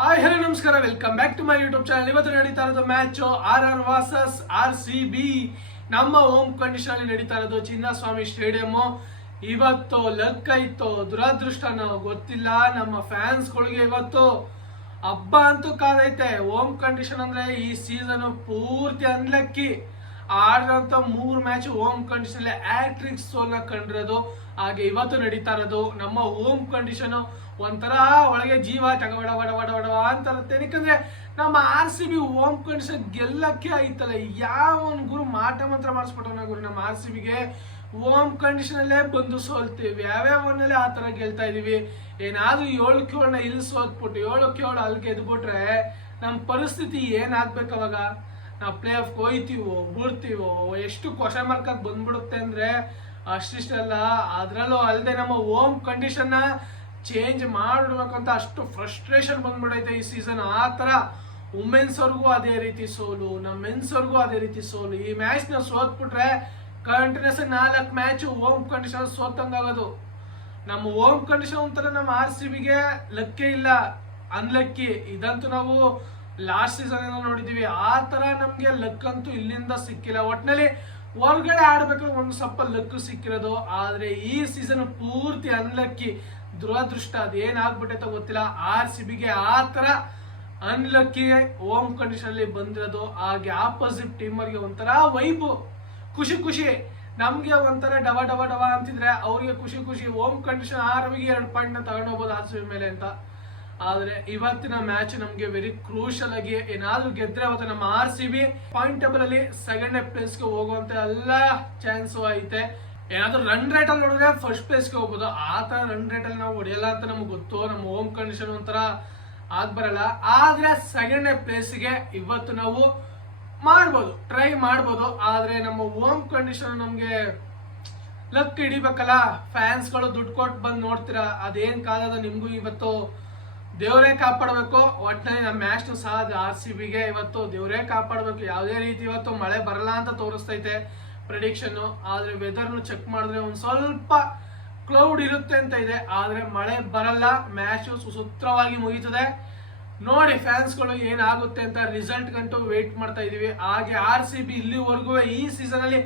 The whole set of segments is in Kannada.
ಹಾಯ್ ಹಲೋ ನಮಸ್ಕಾರ, welcome back to my YouTube channel. ಇವತ್ತು ನಡೀತಾ ಇರೋದು ಮ್ಯಾಚ್ RR ವರ್ಸಸ್ RCB. ನಮ್ಮ ಹೋಮ್ ಕಂಡೀಷನ್ ಅಲ್ಲಿ ನಡೀತಾ ಇರೋದು ಚಿನ್ನಸ್ವಾಮಿ ಸ್ಟೇಡಿಯಂ. ಇವತ್ತು ಲಕ್ ಆಯ್ತು ದುರದೃಷ್ಟನೋ ಗೊತ್ತಿಲ್ಲ, ನಮ್ಮ ಫ್ಯಾನ್ಸ್ ಗಳಿಗೆ ಇವತ್ತು ಹಬ್ಬ ಅಂತೂ ಕಾದೈತೆ. ಹೋಮ್ ಕಂಡೀಷನ್ ಅಂದ್ರೆ ಈ ಸೀಸನ್ ಪೂರ್ತಿ ಅನ್ಲಕ್ಕಿ ಆಡಿರೋಂಥ 3 ಮ್ಯಾಚ್ ಹೋಮ್ ಕಂಡೀಷನ್ ಹ್ಯಾಟ್ರಿಕ್ ಸೋಲ್ನ ಕಂಡಿರೋದು. ಹಾಗೆ ಇವತ್ತು ನಡೀತಾ ಇರೋದು ನಮ್ಮ ಹೋಮ್ ಕಂಡೀಷನ್ ಒಂಥರ ಒಳಗೆ ಜೀವ ಟಗವಡ ವಡ ವಡ ವಡ ಅಂತರುತ್ತೆ. ಯಾಕಂದ್ರೆ ನಮ್ಮ RCB ಹೋಮ್ ಕಂಡೀಷನ್ ಗೆಲ್ಲಕ್ಕೆ ಆಯ್ತಲ್ಲ, ಯಾವನ್ ಗುರು ಮಾಟ ಮಂತ್ರ ಮಾಡಿಸ್ಬಿಟ್ಟವನ ಗುರು. ನಮ್ಮ RCBಗೆ ಹೋಮ್ ಕಂಡೀಷನ್ ಅಲ್ಲೇ ಬಂದು ಸೋಲ್ತೀವಿ, ಯಾವ್ಯಾವನ್ನಲ್ಲಿ ಆ ತರ ಗೆಲ್ತಾ ಇದೀವಿ. ಏನಾದ್ರೂ 7-7 ಇಲ್ಲಿ ಸೋತ್ಬಿಟ್ಟು 7-7 ಅಲ್ಲಿ ಗೆದ್ಬಿಟ್ರೆ ನಮ್ಮ ಪರಿಸ್ಥಿತಿ ಏನಾಗ್ಬೇಕು ಅವಾಗ? ನಾವು ಪ್ಲೇ ಆಫ್ ಹೋಯ್ತೀವೋ ಬಿಡ್ತೀವೋ, ಎಷ್ಟು ಕ್ವಶನ್ ಮಾರ್ಕ್ ಆಗಿ ಬಂದ್ಬಿಡುತ್ತೆ ಅಂದ್ರೆ ಅಷ್ಟಿಷ್ಟಲ್ಲ. ಅದ್ರಲ್ಲೂ ಅಲ್ಲದೆ ನಮ್ಮ ಹೋಮ್ ಕಂಡೀಷನ್ ನ ಚೇಂಜ್ ಮಾಡಿಡ್ಬೇಕಂತ ಅಷ್ಟು ಫ್ರಸ್ಟ್ರೇಷನ್ ಬಂದ್ಬಿಡೈತೆ ಈ ಸೀಸನ್. ಆ ತರ ವುಮೆನ್ಸ್ ಅವ್ರಿಗೂ ಅದೇ ರೀತಿ ಸೋಲು, ನಮ್ಮ ಮೆನ್ಸ್ ಅವ್ರಿಗೂ ಅದೇ ರೀತಿ ಸೋಲು. ಈ ಮ್ಯಾಚ್ ನ ಸೋತ್ಬಿಟ್ರೆ ಕಂಟಿನ್ಯೂಸ್ 4 ಮ್ಯಾಚ್ ಹೋಮ್ ಕಂಡೀಷನ್ ಸೋತಂಗಾಗೋದು. ನಮ್ಮ ಹೋಮ್ ಕಂಡೀಷನ್ ಒಂಥರ ನಮ್ಮ RCBಗೆ ಲಕ್ಕೇ ಇಲ್ಲ, ಅನ್ಲಕ್ಕಿ. ಇದಂತೂ ನಾವು ಲಾಸ್ಟ್ ಸೀಸನ್ ನೋಡಿದೀವಿ. ಆ ತರ ನಮ್ಗೆ ಲಕ್ ಅಂತೂ ಇಲ್ಲಿಂದ ಸಿಕ್ಕಿಲ್ಲ. ಒಟ್ನಲ್ಲಿ ಹೊರಗಡೆ ಆಡ್ಬೇಕಾದ್ರೆ ಒಂದು ಸ್ವಲ್ಪ ಲಕ್ ಸಿಕ್ಕಿರೋದು, ಆದ್ರೆ ಈ ಸೀಸನ್ ಪೂರ್ತಿ ಅನ್ಲಕ್ಕಿ, ದುರದೃಷ್ಟ. ಅದೇನಾಗ್ಬಿಟ್ಟೈತೋ ಗೊತ್ತಿಲ್ಲ. RCBಗೆ ಆ ತರ ಅನ್ಲಕ್ಕಿ ಹೋಮ್ ಕಂಡೀಷನ್ ಅಲ್ಲಿ ಬಂದಿರೋದು. ಹಾಗೆ ಆಪೋಸಿಟ್ ಟೀಮ್ ಅವ್ರಿಗೆ ಒಂಥರ ವೈಬ್, ಖುಷಿ ಖುಷಿ. ನಮ್ಗೆ ಒಂಥರ ಡವ ಡವ ಡವ ಅಂತಿದ್ರೆ ಅವ್ರಿಗೆ ಖುಷಿ ಖುಷಿ. ಹೋಮ್ ಕಂಡೀಷನ್ RCBಗೆ 2 ಪಾಯಿಂಟ್ ನ ತಗೊಂಡೋಗ್ಬೋದು RCB ಮೇಲೆ ಅಂತ. ಆದ್ರೆ ಇವತ್ತಿನ ಮ್ಯಾಚ್ ನಮ್ಗೆ ವೆರಿ ಕ್ರೂಷಲ್ ಆಗಿ, ಏನಾದ್ರೂ ಗೆದ್ರೆ ಅವತ್ತು ನಮ್ಮ RCB ಪಾಯಿಂಟ್ ಟೇಬಲ್ ಅಲ್ಲಿ 2nd ಪ್ಲೇಸ್ಗೆ ಹೋಗುವಂತ ಎಲ್ಲಾ ಚಾನ್ಸು ಐತೆ. ಏನಾದ್ರೂ ರನ್ ರೇಟ್ ಅಲ್ಲಿ ನೋಡಿದ್ರೆ ಫಸ್ಟ್ ಪ್ಲೇಸ್ಗೆ ಹೋಗ್ಬೋದು. ಆ ತರ ರನ್ ರೇಟ್ ಅಲ್ಲಿ ನಾವು ಹೊಡೆಯಲ್ಲ ಅಂತ ನಮ್ಗೆ ಗೊತ್ತು. ನಮ್ಮ ಹೋಮ್ ಕಂಡೀಷನ್ ಒಂಥರ ಆಗ್ಬರಲ್ಲ. ಆದ್ರೆ 2nd ಪ್ಲೇಸ್ಗೆ ಇವತ್ತು ನಾವು ಮಾಡ್ಬೋದು, ಟ್ರೈ ಮಾಡ್ಬೋದು. ಆದ್ರೆ ನಮ್ಮ ಹೋಮ್ ಕಂಡೀಷನ್ ನಮ್ಗೆ ಲಕ್ ಹಿಡಿಬೇಕಲ್ಲ. ಫ್ಯಾನ್ಸ್ ಗಳು ದುಡ್ಡು ಕೊಟ್ಟು ಬಂದು ನೋಡ್ತೀರಾ, ಅದೇನ್ ಕಾಲದ ನಿಮ್ಗೂ ಇವತ್ತು ದೇವರೇ ಕಾಪಾಡಬೇಕು. ಒಟ್ಟಿನಲ್ಲಿ ನಮ್ಮ ಮ್ಯಾಚ್ ಸಹ RCBಗೆ ಇವತ್ತು ದೇವರೇ ಕಾಪಾಡಬೇಕು. ಯಾವುದೇ ರೀತಿ ಇವತ್ತು ಮಳೆ ಬರಲ್ಲ ಅಂತ ತೋರಿಸ್ತೈತೆ ಪ್ರೆಡಿಕ್ಷನ್. ಆದ್ರೆ ವೆದರ್ನು ಚೆಕ್ ಮಾಡಿದ್ರೆ ಒಂದ್ ಸ್ವಲ್ಪ ಕ್ಲೌಡ್ ಇರುತ್ತೆ ಅಂತ ಇದೆ, ಆದ್ರೆ ಮಳೆ ಬರಲ್ಲ. ಮ್ಯಾಚ್ ಸುಸೂತ್ರವಾಗಿ ಮುಗೀತದೆ. ನೋಡಿ ಫ್ಯಾನ್ಸ್ಗಳು ಏನಾಗುತ್ತೆ ಅಂತ. ರಿಸಲ್ಟ್ ಗಂಟು ವೇಟ್ ಮಾಡ್ತಾ ಇದೀವಿ. ಹಾಗೆ RCB ಇಲ್ಲಿವರೆಗೂ ಈ ಸೀಸನ್ ಅಲ್ಲಿ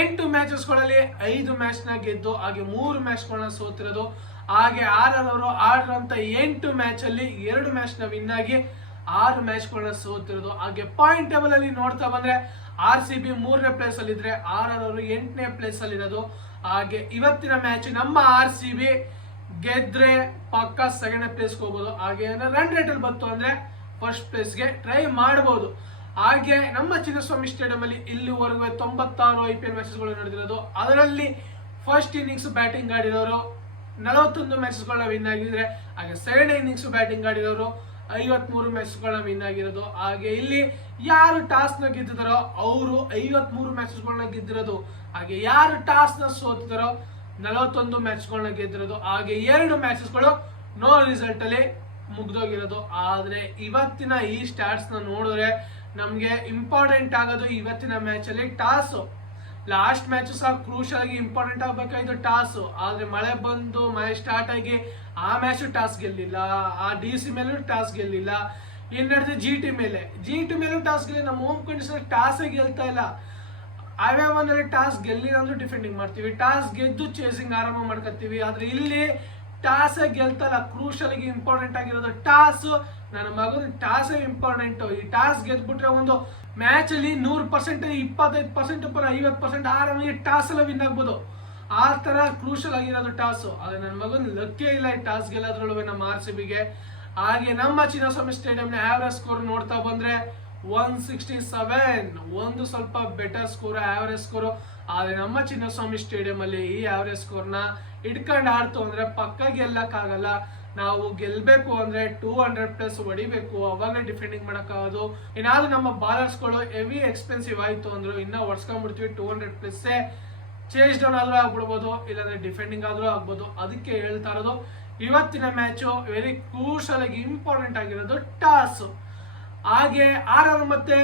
8 ಮ್ಯಾಚಸ್ಗಳಲ್ಲಿ 5 ಮ್ಯಾಚ್ ನ ಗೆದ್ದು, ಹಾಗೆ 3 ಮ್ಯಾಚ್ಗಳನ್ನ ಸೋತಿರೋದು. ಹಾಗೆ RR ಅವರು ಆಡಿರೋಂಥ 8 ಮ್ಯಾಚ್ ಅಲ್ಲಿ 2 ಮ್ಯಾಚ್ ನ ವಿನ್ ಆಗಿ 6 ಮ್ಯಾಚ್ಗಳನ್ನ ಸೋತಿರೋದು. ಹಾಗೆ ಪಾಯಿಂಟ್ ಟೇಬಲ್ ಅಲ್ಲಿ ನೋಡ್ತಾ ಬಂದ್ರೆ RCB 3ನೇ ಪ್ಲೇಸ್ ಅಲ್ಲಿ ಇದ್ರೆ RR ಅವರು 8ನೇ ಪ್ಲೇಸ್ ಅಲ್ಲಿ ಇರೋದು. ಹಾಗೆ ಇವತ್ತಿನ ಮ್ಯಾಚ್ ನಮ್ಮ RCB ಗೆದ್ರೆ ಪಕ್ಕ 2nd ಪ್ಲೇಸ್ಗೆ ಹೋಗ್ಬೋದು. ಹಾಗೆ ರನ್ ರೇಟ್ ಅಲ್ಲಿ ಬಂತು ಅಂದ್ರೆ ಫಸ್ಟ್ ಪ್ಲೇಸ್ಗೆ ಟ್ರೈ ಮಾಡಬಹುದು. ಹಾಗೆ ನಮ್ಮ ಚಿನ್ನಸ್ವಾಮಿ ಸ್ಟೇಡಿಯಂ ಅಲ್ಲಿ ಇಲ್ಲಿವರೆಗೂ 96 IPL ಮ್ಯಾಚಸ್ಗಳು ನಡೆದಿರೋದು. ಅದರಲ್ಲಿ ಫಸ್ಟ್ ಇನ್ನಿಂಗ್ಸ್ ಬ್ಯಾಟಿಂಗ್ ಆಡಿರೋರು 41 ಮ್ಯಾಚಸ್ಗಳನ್ನ ವಿನ್ ಆಗಿದ್ರೆ, ಹಾಗೆ 2nd ಇನ್ನಿಂಗ್ಸ್ ಬ್ಯಾಟಿಂಗ್ ಆಡಿರೋರು 53 ಮ್ಯಾಚಸ್ಗಳನ್ನ ವಿನ್ ಆಗಿರೋದು. ಹಾಗೆ ಇಲ್ಲಿ ಯಾರು ಟಾಸ್ ನ ಗೆದ್ದಿದಾರೋ ಅವರು 53 ಮ್ಯಾಚಸ್ಗಳನ್ನ ಗೆದ್ದಿರೋದು. ಹಾಗೆ ಯಾರು ಟಾಸ್ ನ ಸೋತಿದಾರೋ 41 ಮ್ಯಾಚ್ಗಳನ್ನ ಗೆದ್ದಿರೋದು. ಹಾಗೆ 2 ಮ್ಯಾಚಸ್ಗಳು ನೋ ರಿಸಲ್ಟ್ ಅಲ್ಲಿ ಮುಗ್ದೋಗಿರೋದು. ಆದ್ರೆ ಇವತ್ತಿನ ಈ ಸ್ಟಾಟ್ಸ್ ನ ನೋಡಿದ್ರೆ ನಮ್ಗೆ ಇಂಪಾರ್ಟೆಂಟ್ ಆಗೋದು ಇವತ್ತಿನ ಮ್ಯಾಚ್ ಅಲ್ಲಿ ಟಾಸ್. ಲಾಸ್ಟ್ ಮ್ಯಾಚ್ ಸಹ ಕ್ರೂಷಲ್ ಆಗಿ ಇಂಪಾರ್ಟೆಂಟ್ ಆಗ್ಬೇಕಾಯ್ತು ಟಾಸ್. ಆದ್ರೆ ಮಳೆ ಬಂದು ಮ್ಯಾಚ್ ಸ್ಟಾರ್ಟ್ ಆಗಿ ಆ ಮ್ಯಾಚ್ ಟಾಸ್ ಗೆಲ್ಲಿಲ್ಲ, ಆ DC ಮೇಲೂ ಟಾಸ್ ಗೆಲ್ಲಿಲ್ಲ. ಇನ್ ನಡೆದ GT ಮೇಲೂ ಟಾಸ್ ಗೆಲ್ಲಿ. ನಮ್ಮ ಹೋಮ್ ಕಂಡೀಷನ್ ಟಾಸ್ ಗೆಲ್ತಾ ಇಲ್ಲ. ಅವನಲ್ಲಿ ಟಾಸ್ ಗೆಲ್ಲಿಲ್ಲ ಅಂದ್ರೆ ಡಿಫೆಂಡಿಂಗ್ ಮಾಡ್ತೀವಿ, ಟಾಸ್ ಗೆದ್ದು ಚೇಸಿಂಗ್ ಆರಂಭ ಮಾಡ್ಕೊತೀವಿ. ಆದ್ರೆ ಇಲ್ಲಿ ಟಾಸ್ ಗೆಲ್ತಲ್ಲ. ಕ್ರೂಷಲ್ ಆಗಿ ಇಂಪಾರ್ಟೆಂಟ್ ಆಗಿರೋದು ಟಾಸ್. ನನ್ನ ಮಗನ ಟಾಸ್ ಇಂಪಾರ್ಟೆಂಟ್. ಈ ಟಾಸ್ ಗೆದ್ಬಿಟ್ರೆ ಒಂದು ಮ್ಯಾಚ್ ಅಲ್ಲಿ 100%, 25%, 50% ಆರಾಮಾಗಿ ಟಾಸ್ ಎಲ್ಲ ವಿನ್ ಆಗ್ಬೋದು. ಆ ತರ ಕ್ರೂಷಲ್ ಆಗಿರೋದು ಟಾಸ್. ಆದ್ರೆ ನನ್ನ ಮಗನ್ ಲಕ್ಕೇ ಇಲ್ಲ ಈ ಟಾಸ್ ಗೆಲ್ಲೋದ್ರೊಳಗೆ ನಮ್ಮ RCBಗೆ. ಹಾಗೆ ನಮ್ಮ ಚಿನ್ನಸ್ವಾಮಿ ಸ್ಟೇಡಿಯಂ ನ ಆವರೇಜ್ ಸ್ಕೋರ್ ನೋಡ್ತಾ ಬಂದ್ರೆ 167, ಒಂದು ಸ್ವಲ್ಪ ಬೆಟರ್ ಸ್ಕೋರ್, ಆವರೇಜ್ ಸ್ಕೋರ್. ಆದ್ರೆ ನಮ್ಮ ಚಿನ್ನಸ್ವಾಮಿ ಸ್ಟೇಡಿಯಂ ಅಲ್ಲಿ ಈ ಆವರೇಜ್ ಸ್ಕೋರ್ ನ ಇಟ್ಕೊಂಡು ಆಡ್ತು ಅಂದ್ರೆ ಪಕ್ಕ ಗೆಲ್ಲಕ್ಕಾಗಲ್ಲ. ನಾವು ಗೆಲ್ಬೇಕು ಅಂದ್ರೆ 200+ ಹೊಡಿಬೇಕು, ಅವಾಗಲೇ ಡಿಫೆಂಡಿಂಗ್ ಮಾಡಕ್ಕಾಗೋದು. ಏನಾದ್ರು ನಮ್ಮ ಬಾಲರ್ಸ್ ಗಳು ಹೆವಿ ಎಕ್ಸ್ಪೆನ್ಸಿವ್ ಆಯ್ತು ಅಂದ್ರೆ ಇನ್ನ ಹೊಡ್ಸ್ಕೊಂಡ್ಬಿಡ್ತೀವಿ. 200+ ಚೇಂಜ್ ಡೌನ್ ಆದ್ರೂ ಆಗ್ಬಿಡ್ಬೋದು, ಇಲ್ಲಾಂದ್ರೆ ಡಿಫೆಂಡಿಂಗ್ ಆದ್ರೂ ಆಗ್ಬೋದು. ಅದಕ್ಕೆ ಹೇಳ್ತಾ ಇರೋದು ಇವತ್ತಿನ ಮ್ಯಾಚ್ ವೆರಿ ಕ್ರೂಷಲ್ ಆಗಿ ಇಂಪಾರ್ಟೆಂಟ್ ಆಗಿರೋದು ಟಾಸ್. ಹಾಗೆ RR ಮತ್ತೆ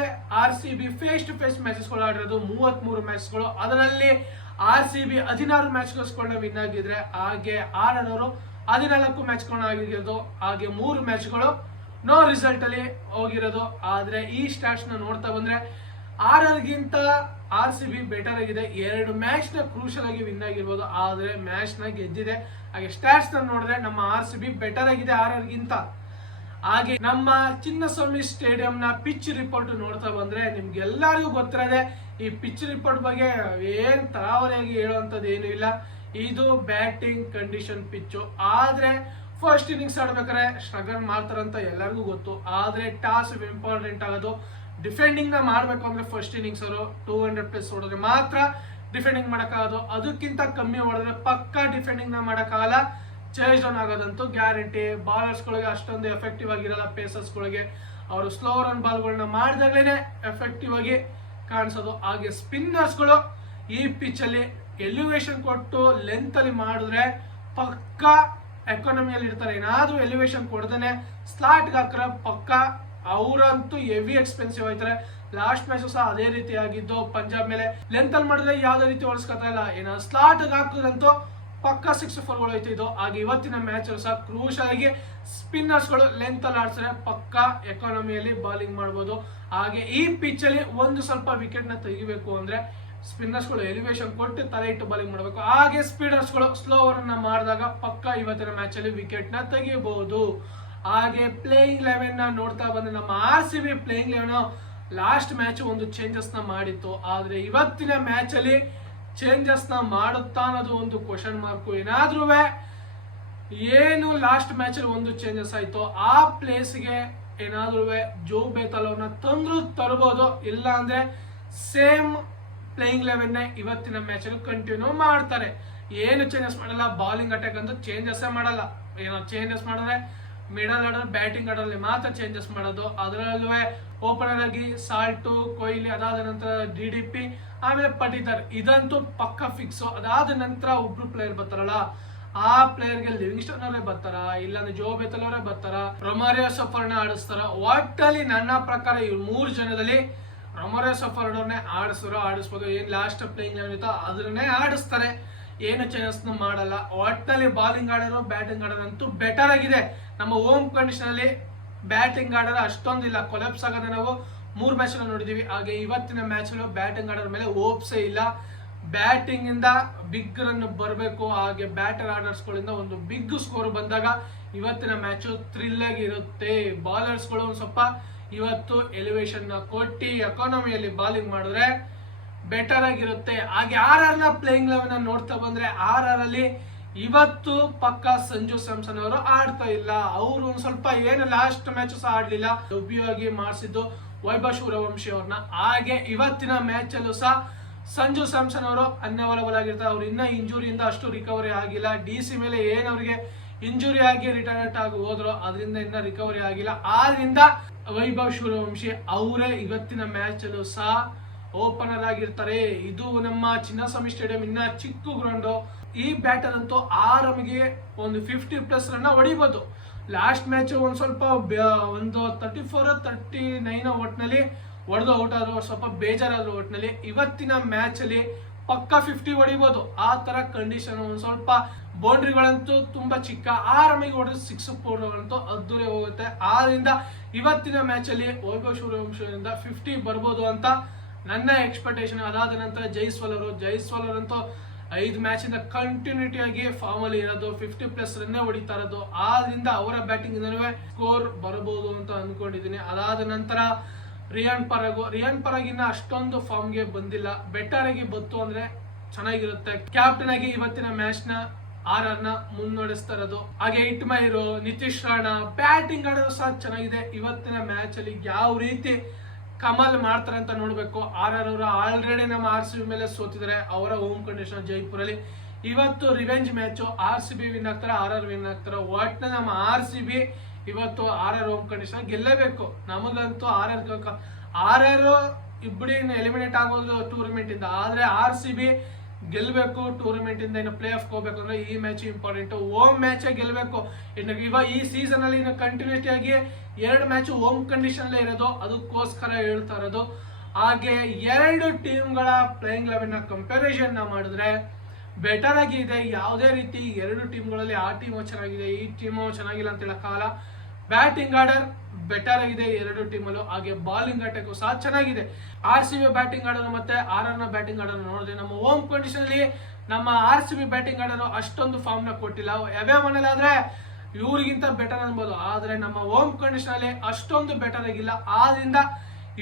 RCB ಫೇಸ್ ಟು ಫೇಸ್ ಮ್ಯಾಚಸ್ಗಳು ಆಡಿರೋದು 33 ಮ್ಯಾಚ್ಗಳು. ಅದರಲ್ಲಿ RCB 16 ಮ್ಯಾಚ್ಗಳನ್ನ ವಿನ್ ಆಗಿದ್ರೆ, ಹಾಗೆ RR ಅವರು 14 ಮ್ಯಾಚ್ಗಳನ್ನ ಆಗಿರೋದು. ಹಾಗೆ 3 ಮ್ಯಾಚ್ಗಳು ನೋ ರಿಸಲ್ಟ್ ಅಲ್ಲಿ ಹೋಗಿರೋದು. ಆದ್ರೆ ಈ ಸ್ಟಾಟ್ಸ್ ನ ನೋಡ್ತಾ ಬಂದ್ರೆ RRಗಿಂತ RCB ಬೆಟರ್ ಆಗಿದೆ. 2 ಮ್ಯಾಚ್ ನ ಕ್ರೂಷಲ್ ಆಗಿ ವಿನ್ ಆಗಿರ್ಬೋದು, ಆದ್ರೆ ಮ್ಯಾಚ್ ನ ಗೆದ್ದಿದೆ. ಹಾಗೆ ಸ್ಟಾಟ್ಸ್ ನ ನೋಡಿದ್ರೆ ನಮ್ಮ RCB ಬೆಟರ್ ಆಗಿದೆ RRಗಿಂತ. ಹಾಗೆ ನಮ್ಮ ಚಿನ್ನಸ್ವಾಮಿ ಸ್ಟೇಡಿಯಂ ನ ಪಿಚ್ ರಿಪೋರ್ಟ್ ನೋಡ್ತಾ ಬಂದ್ರೆ ನಿಮ್ಗೆಲ್ಲರಿಗೂ ಗೊತ್ತಿರೋದೆ. ಈ ಪಿಚ್ ರಿಪೋರ್ಟ್ ಬಗ್ಗೆ ಏನ್ ತರಾವರಿಯಾಗಿ ಹೇಳುವಂತದ್ದು ಏನು ಇಲ್ಲ. ಇದು ಬ್ಯಾಟಿಂಗ್ ಕಂಡೀಷನ್ ಪಿಚ್ಚು. ಆದ್ರೆ ಫಸ್ಟ್ ಇನ್ನಿಂಗ್ಸ್ ಆಡ್ಬೇಕಾದ್ರೆ ಸ್ಟ್ರಗಲ್ ಮಾಡ್ತಾರಂತ ಎಲ್ಲರಿಗೂ ಗೊತ್ತು. ಆದ್ರೆ ಟಾಸ್ ಇಂಪಾರ್ಟೆಂಟ್ ಆಗೋದು. ಡಿಫೆಂಡಿಂಗ್ ನ ಮಾಡ್ಬೇಕು ಅಂದ್ರೆ ಫಸ್ಟ್ ಇನ್ನಿಂಗ್ಸ್ ಅವರು 200+ ಹೊಡೆದ್ರೆ ಮಾತ್ರ ಡಿಫೆಂಡಿಂಗ್ ಮಾಡಕ್ಕಾಗೋದು. ಅದಕ್ಕಿಂತ ಕಮ್ಮಿ ಹೊಡೆದ್ರೆ ಪಕ್ಕಾ ಡಿಫೆಂಡಿಂಗ್ ನ ಮಾಡಕ್ಕಾಗಲ್ಲ. ಚೇಂಜ್ ಡೌನ್ ಆಗೋದಂತೂ ಗ್ಯಾರಂಟಿ. ಬಾಲರ್ಸ್ ಗಳಿಗೆ ಅಷ್ಟೊಂದು ಎಫೆಕ್ಟಿವ್ ಆಗಿರಲ್ಲ. ಪೇಸರ್ಸ್ ಗಳಿಗೆ ಅವರು ಸ್ಲೋ ರನ್ ಬಾಲ್ಗಳನ್ನ ಮಾಡಿದಾಗ್ಲೇನೆ ಎಫೆಕ್ಟಿವ್ ಆಗಿ ಕಾಣಿಸೋದು. ಹಾಗೆ ಸ್ಪಿನ್ನರ್ಸ್ ಗಳು ಈ ಪಿಚ್ ಅಲ್ಲಿ ಎಲಿವೇಶನ್ ಕೊಟ್ಟು ಲೆಂತ್ ಅಲ್ಲಿ ಮಾಡಿದ್ರೆ ಪಕ್ಕಾ ಎಕಾನಮಿಯಲ್ಲಿ ಇರ್ತಾರೆ. ಏನಾದ್ರೂ ಎಲಿವೇಶನ್ ಕೊಡ್ದೇನೆ ಸ್ಲಾಟ್ ಹಾಕ್ರೆ ಪಕ್ಕಾ ಅವರಂತೂ ಹೆವಿ ಎಕ್ಸ್ಪೆನ್ಸಿವ್ ಆಯ್ತಾರೆ. ಲಾಸ್ಟ್ ಮ್ಯಾಚ್ ಸಹ ಅದೇ ರೀತಿ ಆಗಿದ್ದು. ಪಂಜಾಬ್ ಮೇಲೆ ಲೆಂತ್ ಅಲ್ಲಿ ಮಾಡಿದ್ರೆ ಯಾವ್ದೇ ರೀತಿ ಹೊಡ್ಸ್ಕೊತಾ ಇಲ್ಲ. ಏನೋ ಸ್ಲಾಟ್ ಹಾಕಿದ್ರಂತೂ ಪಕ್ಕಾ 6-4 ಗಳು ಐತಿದ್ದು. ಹಾಗೆ ಇವತ್ತಿನ ಮ್ಯಾಚ್ ಸಹ ಕ್ರೂಷಲ್ ಆಗಿ ಸ್ಪಿನ್ನರ್ಸ್ ಗಳು ಲೆಂತ್ ಅಲ್ಲಿ ಆಡ್ಸಿದ್ರೆ ಪಕ್ಕಾ ಎಕಾನಮಿಯಲ್ಲಿ ಬಾಲಿಂಗ್ ಮಾಡಬಹುದು. ಹಾಗೆ ಈ ಪಿಚ್ ಅಲ್ಲಿ ಒಂದು ಸ್ವಲ್ಪ ವಿಕೆಟ್ ನ ತೆಗಿಬೇಕು ಅಂದ್ರೆ ಸ್ಪಿನ್ನರ್ಸ್ ಗಳು ಎಲಿವೇಶನ್ ಕೊಟ್ಟು ತಲೆ ಇಟ್ಟು ಬಾಲಿಂಗ್ ಮಾಡಬೇಕು. ಹಾಗೆ ಸ್ಪೀಡರ್ಸ್ ಗಳು ಸ್ಲೋ ಓವರ್ ಅನ್ನ ಮಾಡಿದಾಗ ಪಕ್ಕಾ ಇವತ್ತಿನ ಮ್ಯಾಚ್ ಅಲ್ಲಿ ವಿಕೆಟ್ ನ ತೆಗಿಬಹುದು. ಹಾಗೆ ಪ್ಲೇಯಿಂಗ್ 11 ನ ನೋಡ್ತಾ ಬಂದ್ರೆ ನಮ್ಮ RCB ಪ್ಲೇಯಿಂಗ್ 11 ಲಾಸ್ಟ್ ಮ್ಯಾಚ್ ಒಂದು ಚೇಂಜಸ್ ನ ಮಾಡಿತ್ತು. ಆದ್ರೆ ಇವತ್ತಿನ ಮ್ಯಾಚ್ ಅಲ್ಲಿ ಚೇಂಜಸ್ ನ ಮಾಡುತ್ತಾ ಅನ್ನೋದು ಒಂದು ಕ್ವಶನ್ ಮಾರ್ಕ್. ಏನಾದ್ರೂ ಏನು ಲಾಸ್ಟ್ ಮ್ಯಾಚ್ ಅಲ್ಲಿ ಒಂದು ಚೇಂಜಸ್ ಆಯ್ತು, ಆ ಪ್ಲೇಸ್ ಗೆ ಏನಾದ್ರೂ ಜೋ ಬೇತಾಲ್ ಅವ್ರನ್ನ ತಂದ್ರು ತರಬಹುದು. ಇಲ್ಲ ಅಂದ್ರೆ ಸೇಮ್ ಪ್ಲೇಯಿಂಗ್ 11 ನೇ ಇವತ್ತಿನ ಮ್ಯಾಚ್ ಅಲ್ಲಿ ಕಂಟಿನ್ಯೂ ಮಾಡ್ತಾರೆ. ಏನು ಚೇಂಜಸ್ ಮಾಡಲ್ಲ. ಬಾಲಿಂಗ್ ಅಟ್ಯಾಕ್ ಅಂತೂ ಚೇಂಜಸ್ ಮಾಡಲ್ಲ. ಏನೋ ಚೇಂಜಸ್ ಮಾಡಿದ್ರೆ ಮಿಡಲ್ ಆರ್ಡರ್ ಬ್ಯಾಟಿಂಗ್ ಆರ್ಡರ್ ಅಲ್ಲಿ ಮಾತ್ರ ಚೇಂಜಸ್ ಮಾಡೋದು. ಅದರಲ್ಲೂ ಓಪನರ್ ಆಗಿ ಸಾಲ್ಟು, ಕೊಹ್ಲಿ, ಅದಾದ ನಂತರ DDP, ಆಮೇಲೆ ಪಟೀದಾರ್, ಇದಂತೂ ಪಕ್ಕ ಫಿಕ್ಸ್. ಅದಾದ ನಂತರ ಒಬ್ರು ಪ್ಲೇಯರ್ ಬರ್ತಾರಲ್ಲ, ಆ ಪ್ಲೇಯರ್ ಗೆ ಲಿವಿಂಗ್ಸ್ಟನ್ ಅವರೇ ಬರ್ತಾರ, ಇಲ್ಲಾಂದ್ರೆ ಜೋ ಬೇತಲ್ ಅವರೇ ಬರ್ತಾರ, ರೊಮಾರಿಯೋ ಸಫರ್ನ ಆಡಿಸ್ತಾರ. ಒಟ್ಟಲ್ಲಿ ನನ್ನ ಪ್ರಕಾರ ಈ 3 ಜನದಲ್ಲಿ ರೊಮಾರಿಯೋ ಸಫರ್ ಅವ್ರನ್ನೇ ಆಡಿಸ್ಬೋದು. ಏನ್ ಲಾಸ್ಟ್ ಪ್ಲೇಯಿಂಗ್ ಏನಿತ್ತು ಅದನ್ನೇ ಆಡಿಸ್ತಾರೆ. ಏನು ಚೇಂಜಸ್ ಮಾಡಲ್ಲ. ಒಟ್ಟಲ್ಲಿ ಬಾಲಿಂಗ್ ಆಡೋರು ಬ್ಯಾಟಿಂಗ್ ಆಡೋರು ಅಂತೂ ಬೆಟರ್ ಆಗಿದೆ. ನಮ್ಮ ಹೋಮ್ ಕಂಡೀಷನ್ ಅಲ್ಲಿ ಬ್ಯಾಟಿಂಗ್ ಆಡೋರು ಅಷ್ಟೊಂದಿಲ್ಲ. ಕೊಲಾಪ್ಸ್ ಆಗೋದೇ ನಾವು 3 ಮ್ಯಾಚ್ ನೋಡಿದೀವಿ. ಹಾಗೆ ಇವತ್ತಿನ ಮ್ಯಾಚ್ ಬ್ಯಾಟಿಂಗ್ ಆಡೋರ್ ಮೇಲೆ ಹೋಪ್ಸೇ ಇಲ್ಲ. ಬ್ಯಾಟಿಂಗ್ ಇಂದ ಬಿಗ್ ರನ್ ಬರಬೇಕು. ಹಾಗೆ ಬ್ಯಾಟರ್ ಆರ್ಡರ್ಸ್ ಗಳಿಂದ ಒಂದು ಬಿಗ್ ಸ್ಕೋರ್ ಬಂದಾಗ ಇವತ್ತಿನ ಮ್ಯಾಚ್ ಥ್ರಿಲ್ ಆಗಿ ಇರುತ್ತೆ. ಬಾಲರ್ಸ್ ಗಳು ಒಂದು ಸ್ವಲ್ಪ ಇವತ್ತು ಎಲಿವೇಶನ್ ನ ಕೊಟ್ಟಿ ಎಕಾನಮಿಯಲ್ಲಿ ಬಾಲಿಂಗ್ ಮಾಡಿದ್ರೆ ಬೆಟರ್ ಆಗಿರುತ್ತೆ. ಹಾಗೆ RR ನ ಪ್ಲೇಯಿಂಗ್ 11 ನೋಡ್ತಾ ಬಂದ್ರೆ RR ಅಲ್ಲಿ ಇವತ್ತು ಪಕ್ಕ ಸಂಜು ಸ್ಯಾಮ್ಸನ್ ಅವರು ಆಡ್ತಾ ಇಲ್ಲ. ಅವರು ಒಂದ್ ಸ್ವಲ್ಪ ಏನು ಲಾಸ್ಟ್ ಮ್ಯಾಚ್ ಸಹ ಆಡ್ಲಿಲ್ಲ. ಆಗಿ ಮಾಡಿಸಿದ್ದು ವೈಭವ್ ಸೂರ್ಯವಂಶಿ ಅವ್ರನ್ನ. ಹಾಗೆ ಇವತ್ತಿನ ಮ್ಯಾಚ್ ಅಲ್ಲೂ ಸಹ ಸಂಜು ಸ್ಯಾಮ್ಸನ್ ಅವರು ಅನ್ಅವೈಲಬಲ್ ಆಗಿರ್ತಾರೆ. ಅವ್ರು ಇನ್ನ ಇಂಜುರಿಯಿಂದ ಅಷ್ಟು ರಿಕವರಿ ಆಗಿಲ್ಲ. DC ಮೇಲೆ ಏನ್ ಅವ್ರಿಗೆ ಇಂಜುರಿ ಆಗಿ ರಿಟೈರ್ಮೆಂಟ್ ಆಗಿ ಹೋದ್ರು, ಅದರಿಂದ ಇನ್ನ ರಿಕವರಿ ಆಗಿಲ್ಲ. ಆದ್ರಿಂದ ವೈಭವ್ ಸೂರ್ಯವಂಶಿ ಅವರೇ ಇವತ್ತಿನ ಮ್ಯಾಚ್ ಅಲ್ಲೂ ಸಹ ಓಪನರ್ ಆಗಿರ್ತಾರೆ. ಇದು ನಮ್ಮ ಚಿನ್ನಸ್ವಾಮಿ ಸ್ಟೇಡಿಯಂ ಇನ್ನ ಚಿಕ್ಕ ಗ್ರೌಂಡ್. ಈ ಬ್ಯಾಟರ್ ಅಂತೂ ಆರಾಮಿಗೆ ಒಂದು 50+ ರನ್ ಹೊಡಿಬಹುದು. ಲಾಸ್ಟ್ ಮ್ಯಾಚ್ ಒಂದ್ ಸ್ವಲ್ಪ ಒಂದು 34-39 ಒಟ್ನಲ್ಲಿ ಹೊಡೆದು ಔಟ್ ಆದ್ರು, ಸ್ವಲ್ಪ ಬೇಜಾರಾದ್ರು ಒಟ್ನಲ್ಲಿ. ಇವತ್ತಿನ ಮ್ಯಾಚ್ ಅಲ್ಲಿ ಪಕ್ಕ 50 ಹೊಡಿಬಹುದು. ಆ ತರ ಕಂಡೀಷನ್. ಒಂದ್ ಸ್ವಲ್ಪ ಬೌಂಡ್ರಿಗಳಂತೂ ತುಂಬಾ ಚಿಕ್ಕ, ಆರಾಮಿಗೆ ಹೊಡೆದು 6 ಅಂತೂ ಅದ್ದೂರಿ ಹೋಗುತ್ತೆ. ಆದ್ರಿಂದ ಇವತ್ತಿನ ಮ್ಯಾಚ್ ಅಲ್ಲಿ ವೈಭವ್ ಸೂರ್ಯವಂಶದಿಂದ 50 ಬರ್ಬೋದು ಅಂತ ನನ್ನ ಎಕ್ಸ್ಪೆಕ್ಟೇಷನ್. ಅದಾದ ನಂತರ ಜೈಸ್ವಾಲ್ ಅವರಂತೂ 5 ಮ್ಯಾಚ್ ಇಂದ ಕಂಟಿನ್ಯೂಟಿ ಆಗಿ ಫಾರ್ಮ್ ಅಲ್ಲಿ ಇರೋದು, 50+ ರನ್ನೇ ಹೊಡಿತಾ ಇರೋದು. ಆದ್ರಿಂದ ಅವರ ಬ್ಯಾಟಿಂಗ್ ಇಂದಲೇ ಸ್ಕೋರ್ ಬರಬಹುದು ಅಂತ ಅನ್ಕೊಂಡಿದ್ದೀನಿ. ಅದಾದ ನಂತರ ರಿಯಾನ್ ಪರಾಗ್ ಇನ್ನ ಅಷ್ಟೊಂದು ಫಾರ್ಮ್ ಗೆ ಬಂದಿಲ್ಲ. ಬೆಟರ್ ಆಗಿ ಬತ್ತು ಅಂದ್ರೆ ಚೆನ್ನಾಗಿರುತ್ತೆ. ಕ್ಯಾಪ್ಟನ್ ಆಗಿ ಇವತ್ತಿನ ಮ್ಯಾಚ್ ನ RR ನ ಮುನ್ನಡೆಸ್ತಾ ಇರೋದು. ಹಾಗೆ ಇಟ್ಮೈರು, ನಿತೀಶ್ ರಾಣಾ ಬ್ಯಾಟಿಂಗ್ ಆಡೋದು ಸಹ ಚೆನ್ನಾಗಿದೆ. ಇವತ್ತಿನ ಮ್ಯಾಚ್ ಅಲ್ಲಿ ಯಾವ ರೀತಿ ಕಮಲ್ ಮಾಡ್ತಾರೆ ಅಂತ ನೋಡ್ಬೇಕು. RR ಅವರು ಆಲ್ರೆಡಿ ನಮ್ಮ RCB ಮೇಲೆ ಸೋತಿದ್ದಾರೆ ಅವರ ಹೋಮ್ ಕಂಡೀಷನ್ ಜೈಪುರಲ್ಲಿ. ಇವತ್ತು ರಿವೆಂಜ್ ಮ್ಯಾಚ್. RCB ವಿನ್ ಆಗ್ತಾರೆ, RR ವಿನ್ ಆಗ್ತಾರೆ. ಒಟ್ನಲ್ಲಿ ನಮ್ಮ RCB ಇವತ್ತು RR ಹೋಮ್ ಕಂಡೀಷನ್ ಗೆಲ್ಲಬೇಕು. ನಮಗಂತೂ RR ಇಬ್ಬಡಿ ಎಲಿಮಿನೇಟ್ ಆಗೋದು ಟೂರ್ನಮೆಂಟ್ ಇಂದ. ಆದ್ರೆ RCB ಗೆಲ್ಬೇಕು ಟೂರ್ನಮೆಂಟ್ ಇಂದ. ಇನ್ನು ಪ್ಲೇ ಆಫ್ ಹೋಗ್ಬೇಕು ಅಂದ್ರೆ ಈ ಮ್ಯಾಚ್ ಇಂಪಾರ್ಟೆಂಟ್. ಹೋಮ್ ಮ್ಯಾಚ್ ಗೆಲ್ಬೇಕು. ಇನ್ನು ಇವಾಗ ಈ ಸೀಸನ್ ಅಲ್ಲಿ ಇನ್ನು ಕಂಟಿನ್ಯೂಟಿ ಆಗಿ 2 ಮ್ಯಾಚ್ ಹೋಮ್ ಕಂಡೀಷನ್ ಅಲ್ಲೇ ಇರೋದು, ಅದಕ್ಕೋಸ್ಕರ ಹೇಳ್ತಾ ಇರೋದು. ಹಾಗೆ 2 ಟೀಮ್ಗಳ ಪ್ಲೇಯಿಂಗ್ 11 ನ ಕಂಪ್ಯಾರಿಸನ್ ಮಾಡಿದ್ರೆ ಬೆಟರ್ ಆಗಿ ಇದೆ. ಯಾವುದೇ ರೀತಿ 2 ಟೀಮ್ಗಳಲ್ಲಿ ಆ ಟೀಮು ಚೆನ್ನಾಗಿದೆ, ಈ ಟೀಮು ಚೆನ್ನಾಗಿಲ್ಲ ಅಂತ ಹೇಳಕ್ಕಾಗಲ್ಲ. ಬ್ಯಾಟಿಂಗ್ ಆರ್ಡರ್ ಬೆಟರ್ ಆಗಿದೆ ಎರಡು ಟೀಮಲ್ಲೂ. ಹಾಗೆ ಬಾಲಿಂಗ್ ಅಟ್ಯಾಕ್ ಸಹ ಚೆನ್ನಾಗಿದೆ. RCB ಬ್ಯಾಟಿಂಗ್ ಆಡೋರು ಮತ್ತೆ RR ನ ಬ್ಯಾಟಿಂಗ್ ಆಡೋರು ನೋಡಿದ್ರೆ ನಮ್ಮ ಹೋಮ್ ಕಂಡೀಷನ್ ಅಲ್ಲಿ ನಮ್ಮ RCB ಬ್ಯಾಟಿಂಗ್ ಆಡೋರು ಅಷ್ಟೊಂದು ಫಾರ್ಮ್ ನ ಕೊಟ್ಟಿಲ್ಲ. ಅವೇ ಮನೇಲಿ ಆದ್ರೆ ಇವ್ರಿಗಿಂತ ಬೆಟರ್ ಅನ್ಬೋದು, ಆದ್ರೆ ನಮ್ಮ ಹೋಮ್ ಕಂಡೀಷನ್ ಅಲ್ಲಿ ಅಷ್ಟೊಂದು ಬೆಟರ್ ಆಗಿಲ್ಲ. ಆದ್ರಿಂದ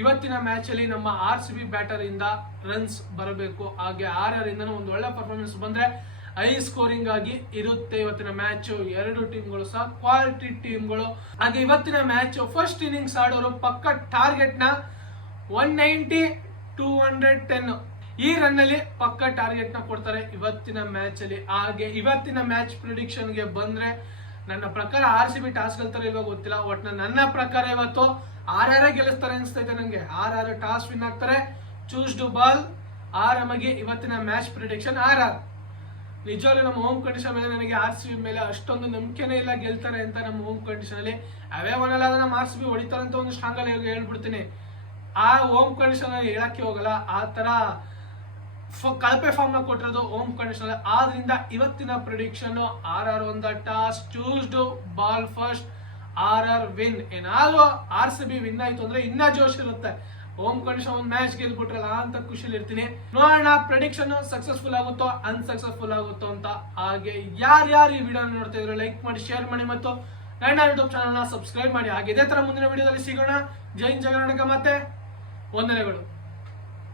ಇವತ್ತಿನ ಮ್ಯಾಚ್ ಅಲ್ಲಿ ನಮ್ಮ RCB ಬ್ಯಾಟರ್ ಇಂದ ರನ್ಸ್ ಬರಬೇಕು. ಹಾಗೆ RR ಇಂದ ಒಂದು ಒಳ್ಳೆ ಪರ್ಫಾರ್ಮೆನ್ಸ್ ಬಂದ್ರೆ ಹೈ ಸ್ಕೋರಿಂಗ್ ಆಗಿ ಇರುತ್ತೆ ಇವತ್ತಿನ ಮ್ಯಾಚ್. ಎರಡು ಟೀಮ್ಗಳು ಸಹ ಕ್ವಾಲಿಟಿ ಟೀಮ್ಗಳು. ಹಾಗೆ ಇವತ್ತಿನ ಮ್ಯಾಚ್ ಫಸ್ಟ್ ಇನ್ನಿಂಗ್ಸ್ ಆಡೋರು ಪಕ್ಕ ಟಾರ್ಗೆಟ್ ನ 190 210 ಈ ರನ್ ಅಲ್ಲಿ ಪಕ್ಕ ಟಾರ್ಗೆಟ್ ನ ಕೊಡ್ತಾರೆ ಇವತ್ತಿನ ಮ್ಯಾಚ್ ಅಲ್ಲಿ. ಹಾಗೆ ಇವತ್ತಿನ ಮ್ಯಾಚ್ ಪ್ರಿಡಿಕ್ಷನ್ ಗೆ ಬಂದ್ರೆ ನನ್ನ ಪ್ರಕಾರ RCB ಟಾಸ್ ಗೆಲ್ತಾರೆ ಇವಾಗ ಗೊತ್ತಿಲ್ಲ, ಒಟ್ನ ನನ್ನ ಪ್ರಕಾರ ಇವತ್ತು RR ಗೆಲ್ಲಿಸ್ತಾರೆ ಅನ್ಸ್ತೈತೆ ನಂಗೆ. RR ಟಾಸ್ ವಿನ್ ಆಗ್ತಾರೆ, ಚೂಸ್ ಟು ಬಾಲ್ ಆರಾಮಾಗಿ. ಇವತ್ತಿನ ಮ್ಯಾಚ್ ಪ್ರಿಡಿಕ್ಷನ್ RR. ನಿಜವಾಗ್ಲೂ ನಮ್ಮ ಹೋಮ್ ಕಂಡೀಷನ್ ಮೇಲೆ ನನಗೆ RCB ಮೇಲೆ ಅಷ್ಟೊಂದು ನಂಬಿಕೆನೇ ಇಲ್ಲ ಗೆಲ್ತಾರೆ ಅಂತ. ನಮ್ಮ ಹೋಮ್ ಕಂಡೀಷನ್ ಅಲ್ಲಿ ಅವೇ ಮನೇಲಿ ನಮ್ಮ RCB ಹೊಡಿತಾರೆ ಅಂತ ಒಂದು ಸ್ಟ್ರಾಂಗ್ ಅಲ್ಲಿ ಹೇಳ್ಬಿಡ್ತೀನಿ. ಆ ಹೋಮ್ ಕಂಡೀಷನ್ ಅಲ್ಲಿ ಹೇಳಕ್ಕೆ ಹೋಗಲ್ಲ, ಆ ತರ ಕಳಪೆ ಫಾರ್ಮ್ ನ ಕೊಟ್ಟಿರೋದು ಹೋಮ್ ಕಂಡೀಷನ್. ಆದ್ರಿಂದ ಇವತ್ತಿನ ಪ್ರಿಡಿಕ್ಷನ್ RR ಒಂದು toss, choose to bowl first, RR win. ಏನಾದ್ರು RCB ವಿನ್ ಆಯ್ತು ಅಂದ್ರೆ ಇನ್ನ ಜೋಶ್ ಇರುತ್ತೆ. ಹೋಮ್ ಕಂಡೀಷನ್ ಒಂದು ಮ್ಯಾಚ್ ಗೆಲ್ಬಿಟ್ರಲ್ಲ ಅಂತ ಖುಷಿಲಿ ಇರ್ತೀನಿ. ನೋಡೋಣ ಪ್ರೆಡಿಕ್ಷನ್ ಸಕ್ಸಸ್ಫುಲ್ ಆಗುತ್ತೋ ಅನ್ಸಕ್ಸಸ್ಫುಲ್ ಆಗುತ್ತೋ ಅಂತ. ಹಾಗೆ ಯಾರ್ಯಾರು ಈ ವಿಡಿಯೋ ನೋಡ್ತಾ ಇದ್ರು ಲೈಕ್ ಮಾಡಿ, ಶೇರ್ ಮಾಡಿ ಮತ್ತು ನನ್ನ ಯೂಟ್ಯೂಬ್ ಚಾನಲ್ ನ ಸಬ್ಸ್ಕ್ರೈಬ್ ಮಾಡಿ. ಹಾಗೆ ಇದೇ ತರ ಮುಂದಿನ ವಿಡಿಯೋದಲ್ಲಿ ಸಿಗೋಣ. ಜೈ ಹಿಂದ್, ಜೈ ಕರ್ನಾಟಕ, ಮತ್ತೆ ವಂದನೆಗಳು.